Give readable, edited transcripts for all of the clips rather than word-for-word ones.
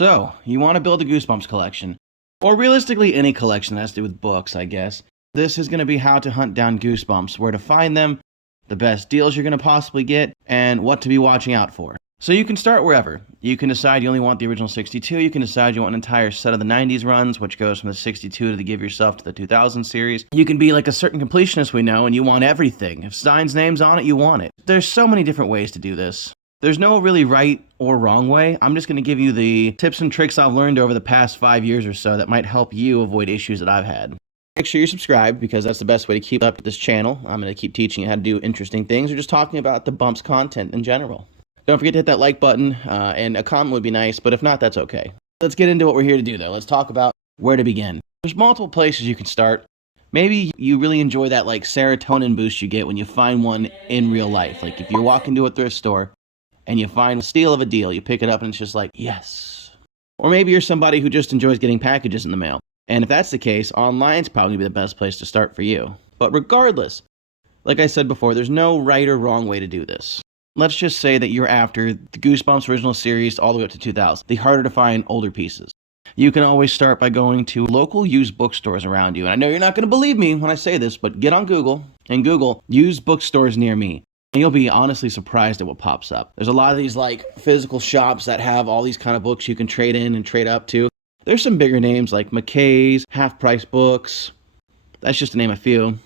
So, you want to build a Goosebumps collection, or realistically any collection that has to do with books, I guess. This is going to be how to hunt down Goosebumps, where to find them, the best deals you're going to possibly get, and what to be watching out for. So you can start wherever. You can decide you only want the original 62, you can decide you want an entire set of the 90s runs, which goes from the 62 to the Give Yourself to the 2000 series. You can be like a certain completionist we know, and you want everything. If Stein's name's on it, you want it. There's so many different ways to do this. There's no really right or wrong way. I'm just going to give you the tips and tricks I've learned over the past 5 years or so that might help you avoid issues that I've had. Make sure you're subscribed because that's the best way to keep up with this channel. I'm going to keep teaching you how to do interesting things or just talking about the Bumps content in general. Don't forget to hit that like button, and a comment would be nice, but if not, that's okay. Let's get into what we're here to do though. Let's talk about where to begin. There's multiple places you can start. Maybe you really enjoy that like serotonin boost you get when you find one in real life. Like if you're walking to a thrift store and you find a steal of a deal, you pick it up and it's just like, yes. Or maybe you're somebody who just enjoys getting packages in the mail. And if that's the case, online's probably the best place to start for you. But regardless, like I said before, there's no right or wrong way to do this. Let's just say that you're after the Goosebumps original series all the way up to 2000, the harder to find older pieces. You can always start by going to local used bookstores around you. And I know you're not going to believe me when I say this, but get on Google and Google used bookstores near me. And you'll be honestly surprised at what pops up. There's a lot of these like physical shops that have all these kind of books you can trade in and trade up to. There's some bigger names like McKay's, Half Price Books. That's just to name a few.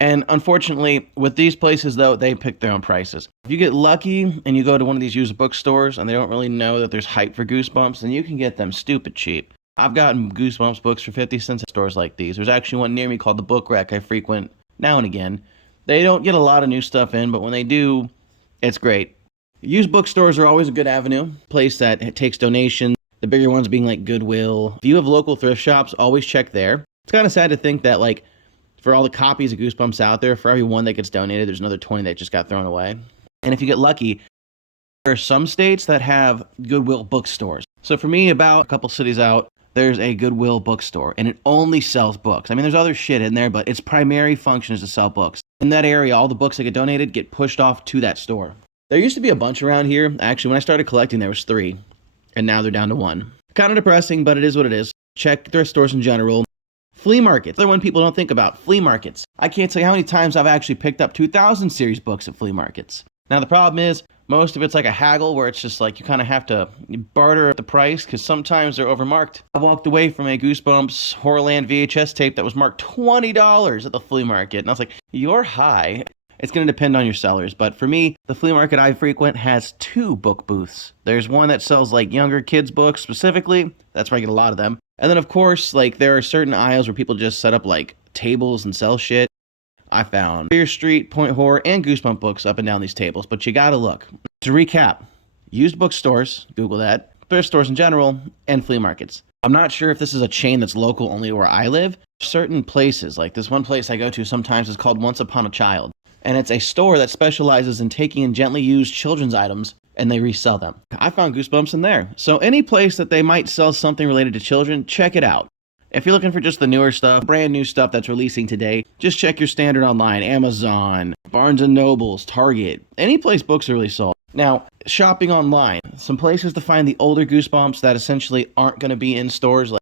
And unfortunately, with these places though, they pick their own prices. If you get lucky and you go to one of these used bookstores and they don't really know that there's hype for Goosebumps, then you can get them stupid cheap. I've gotten Goosebumps books for 50 cents at stores like these. There's actually one near me called the Book Rec I frequent now and again. They don't get a lot of new stuff in, but when they do, it's great. Used bookstores are always a good avenue, place that takes donations, the bigger ones being like Goodwill. If you have local thrift shops, always check there. It's kind of sad to think that like for all the copies of Goosebumps out there, for every one that gets donated, there's another 20 that just got thrown away. And if you get lucky, there are some states that have Goodwill bookstores. So for me, about a couple cities out, there's a Goodwill bookstore, and it only sells books. I mean, there's other shit in there, but its primary function is to sell books. In that area, all the books that get donated get pushed off to that store. There used to be a bunch around here. Actually, when I started collecting, there was 3, and now they're down to 1. Kind of depressing, but it is what it is. Check thrift stores in general. Flea markets. Another one people don't think about. Flea markets. I can't tell you how many times I've actually picked up 2000 series books at flea markets. Now, the problem is, most of it's like a haggle where it's just like you kind of have to barter the price because sometimes they're overmarked. I walked away from a Goosebumps Horrorland VHS tape that was marked $20 at the flea market. And I was like, you're high. It's going to depend on your sellers. But for me, the flea market I frequent has 2 book booths. There's one that sells like younger kids books specifically. That's where I get a lot of them. And then of course, like there are certain aisles where people just set up like tables and sell shit. I found Fear Street, Point Horror, and Goosebump books up and down these tables, but you gotta look. To recap, used bookstores, Google that, thrift stores in general, and flea markets. I'm not sure if this is a chain that's local only where I live. Certain places, like this one place I go to sometimes is called Once Upon a Child, and it's a store that specializes in taking in gently used children's items and they resell them. I found Goosebumps in there. So any place that they might sell something related to children, check it out. If you're looking for just the newer stuff, brand new stuff that's releasing today, just check your standard online, Amazon, Barnes & Nobles, Target, any place books are really sold. Now, shopping online, some places to find the older Goosebumps that essentially aren't going to be in stores. Like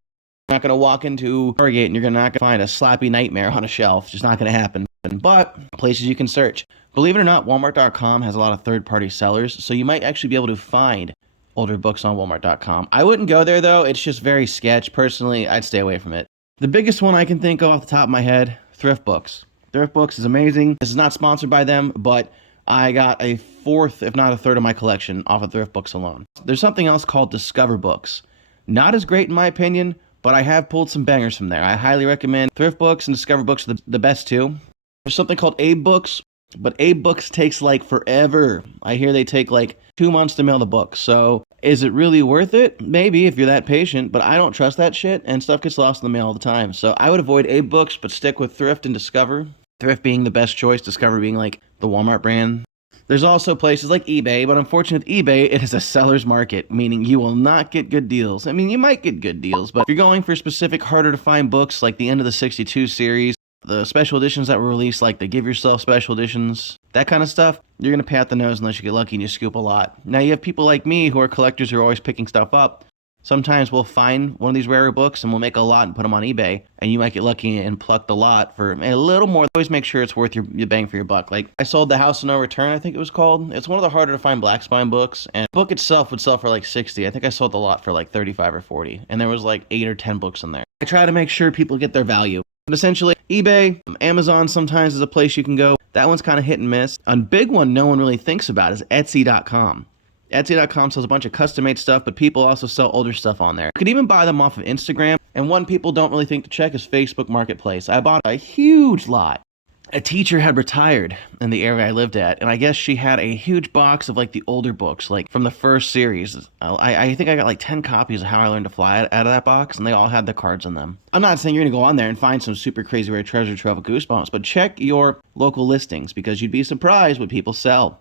you're not going to walk into Target and you're not going to find a Slappy Nightmare on a shelf. It's just not going to happen. But places you can search. Believe it or not, Walmart.com has a lot of third-party sellers, so you might actually be able to find older books on Walmart.com. I wouldn't go there though, it's just very sketch. Personally, I'd stay away from it. The biggest one I can think of off the top of my head, Thrift Books. Thrift Books is amazing. This is not sponsored by them, but I got a fourth, if not a third of my collection off of Thrift Books alone. There's something else called Discover Books. Not as great in my opinion, but I have pulled some bangers from there. I highly recommend Thrift Books and Discover Books are the best two. There's something called Abe Books, but Abe Books takes like forever. I hear they take like 2 months to mail the book. So is it really worth it? Maybe if you're that patient, but I don't trust that shit and stuff gets lost in the mail all the time. So I would avoid Abe Books, but stick with Thrift and Discover. Thrift being the best choice, Discover being like the Walmart brand. There's also places like eBay, but unfortunately with eBay, it is a seller's market, meaning you will not get good deals. I mean, you might get good deals, but if you're going for specific harder to find books like the end of the 62 series, the special editions that were released, like the Give Yourself special editions, that kind of stuff, you're going to pay out the nose unless you get lucky and you scoop a lot. Now you have people like me who are collectors who are always picking stuff up. Sometimes we'll find one of these rarer books and we'll make a lot and put them on eBay, and you might get lucky and pluck the lot for a little more. Always make sure it's worth your bang for your buck. Like, I sold The House of No Return, I think it was called. It's one of the harder to find black spine books, and the book itself would sell for like 60. I think I sold the lot for like 35 or 40, and there was like 8 or 10 books in there. I try to make sure people get their value. But essentially, eBay, Amazon sometimes is a place you can go. That one's kind of hit and miss. A big one no one really thinks about is Etsy.com. Etsy.com sells a bunch of custom-made stuff, but people also sell older stuff on there. You could even buy them off of Instagram. And one people don't really think to check is Facebook Marketplace. I bought a huge lot. A teacher had retired in the area I lived at, and I guess she had a huge box of like the older books, like from the first series. I think I got like 10 copies of How I Learned to Fly out of that box, and they all had the cards in them. I'm not saying you're going to go on there and find some super crazy rare treasure trove of Goosebumps, but check your local listings because you'd be surprised what people sell.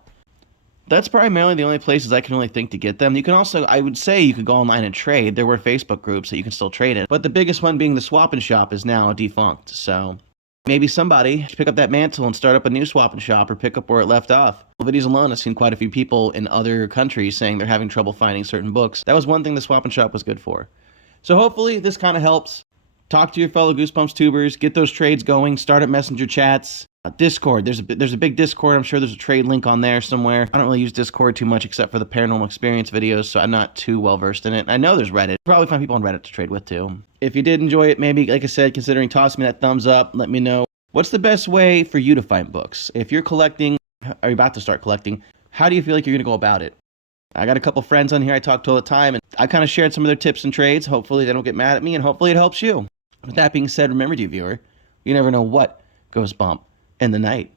That's primarily the only places I can really think to get them. You can also, I would say you could go online and trade. There were Facebook groups that you can still trade in. But the biggest one being the Swap and Shop is now defunct. So maybe somebody should pick up that mantle and start up a new Swap and Shop or pick up where it left off. Videos alone, I've seen quite a few people in other countries saying they're having trouble finding certain books. That was one thing the Swap and Shop was good for. So hopefully this kind of helps. Talk to your fellow Goosebumps tubers, get those trades going, start up messenger chats. Discord, there's a big Discord. I'm sure there's a trade link on there somewhere. I don't really use Discord too much except for the paranormal experience videos, so I'm not too well versed in it. I know there's Reddit. Probably find people on Reddit to trade with too. If you did enjoy it, maybe, like I said, considering tossing me that thumbs up, let me know. What's the best way for you to find books? If you're collecting, or you're about to start collecting, how do you feel like you're going to go about it? I got a couple friends on here I talk to all the time, and I kind of shared some of their tips and trades. Hopefully they don't get mad at me, and hopefully it helps you. With that being said, remember, dear viewer, you never know what goes bump in the night.